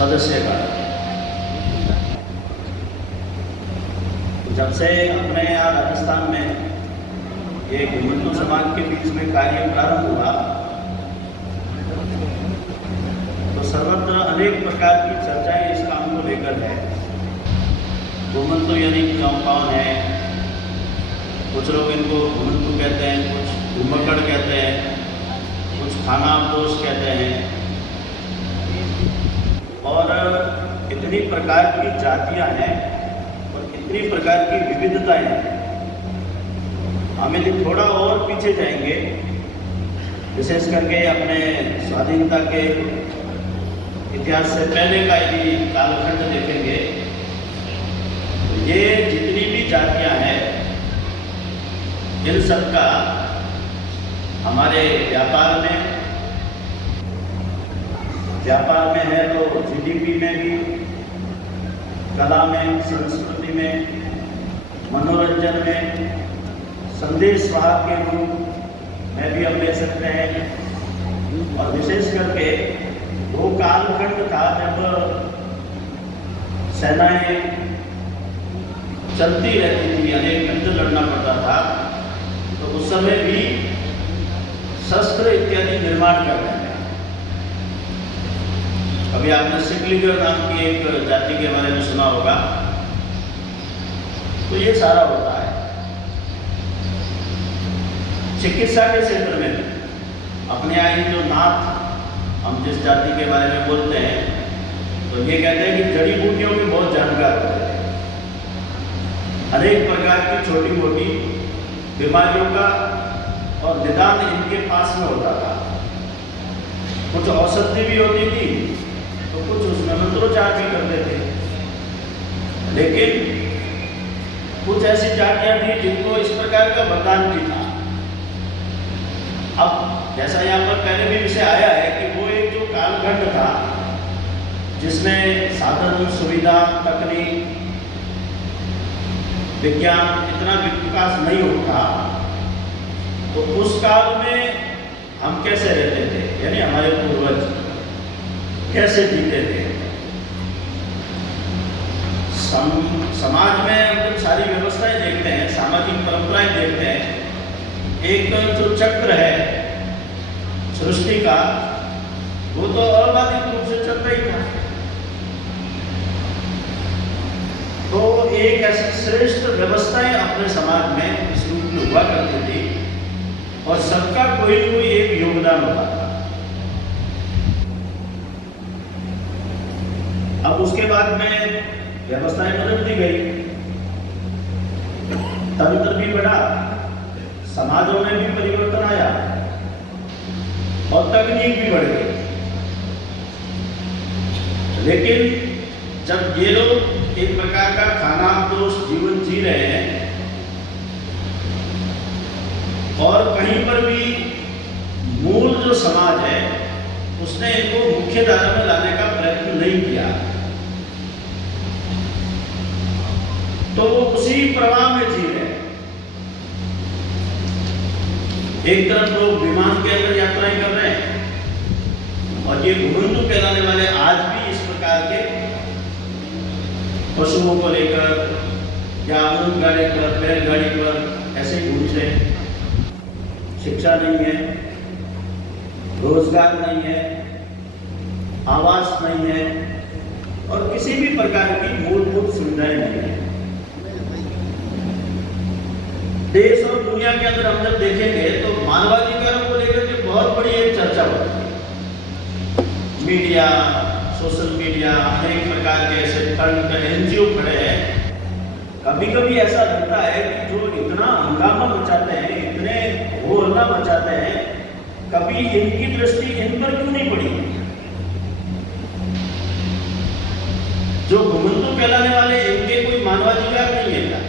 सदस्य का। जब से अपने यहाँ राजस्थान में ये घुमंतू समाज के बीच में कार्य प्रारंभ हुआ तो सर्वत्र अनेक प्रकार की चर्चाएं इस काम को लेकर है। घुमंतू यानी कौन है? कुछ लोग इनको घुमंतू कहते हैं, कुछ घुमक्कड़ कहते हैं, कुछ खानाबदोश कहते हैं। और इतनी प्रकार की जातियां हैं और इतनी प्रकार की विविधताएं हैं। हम यदि थोड़ा और पीछे जाएंगे, विशेष करके अपने स्वाधीनता के इतिहास से पहले का यदि कालखंड देखेंगे तो ये जितनी भी जातियां हैं इन सबका हमारे व्यापार में है तो जीडीपी में भी, कला में, संस्कृति में, मनोरंजन में, संदेश वाहक के रूप में भी हम ले सकते हैं। और विशेष करके वो कालखंड था जब सेनाएं चलती रहती थी, अनेक युद्ध लड़ना पड़ता था, तो उस समय भी शस्त्र इत्यादि निर्माण करते हैं। अभी आपने सिकलीगर नाम की एक जाति के बारे में सुना होगा। तो ये सारा होता है। चिकित्सा के क्षेत्र में अपने यहाँ जो नाथ, हम जिस जाति के बारे में बोलते हैं, तो ये कहते हैं कि जड़ी बूटियों के बहुत जानकार होते हैं। अनेक प्रकार की छोटी मोटी बीमारियों का और निदान इनके पास में होता था। कुछ औषधि भी होती थी तो कुछ उसमें मंत्रोच्चार भी करते थे। लेकिन कुछ ऐसी जातियां थी जिनको इस प्रकार का वरदान भी था। अब जैसा यहाँ पर पहले भी विषय आया है कि वो एक जो कालखंड था जिसमें साधन, सुविधा, तकनीक, विज्ञान इतना विकास नहीं होता, तो उस काल में हम कैसे रहते थे, यानी हमारे पूर्वज कैसे जीते थे। समाज में हम जब सारी व्यवस्थाएं देखते हैं, सामाजिक परंपराएं देखते हैं, एक जो चक्र है सृष्टि का, वो तो अबाधित रूप से चलता ही था। तो एक ऐसी श्रेष्ठ व्यवस्थाएं अपने समाज में इस रूप में हुआ करती थी और सबका कोई न कोई एक योगदान होता था। अब उसके बाद में व्यवस्थाएं बदलती गई, तंत्र भी बढ़ा, समाजों में भी परिवर्तन आया और तकनीक भी बढ़ गई। लेकिन जब ये लोग एक प्रकार का खानाबदोश जीवन जी रहे हैं और कहीं पर भी मूल जो समाज है उसने इनको मुख्य धारा में लाने का प्रयत्न नहीं किया, तो वो उसी प्रवाह में जी रहे हैं। एक तरफ लोग विमान के अंदर यात्राएं कर रहे हैं और ये घुमंतू कहलाने वाले आज भी इस प्रकार के पशुओं को लेकर या ऊंट गाड़ी पर, बैलगाड़ी पर ऐसे ही घूमते हैं। शिक्षा नहीं है, रोजगार नहीं है, आवास नहीं है और किसी भी प्रकार की मूलभूत सुविधाएं नहीं है। देश और दुनिया के अंदर हम जब देखेंगे तो मानवाधिकारों को लेकर के बहुत बड़ी एक चर्चा होती है। मीडिया, सोशल मीडिया, अनेक प्रकार के ऐसे फंड, एनजीओ खड़े हैं। कभी कभी ऐसा लगता है कि जो इतना हंगामा मचाते हैं, इतने होहल्ला मचाते हैं, कभी इनकी दृष्टि इन पर क्यों नहीं पड़ी? जो घुमंतू कहलाने वाले, इनके कोई मानवाधिकार नहीं है।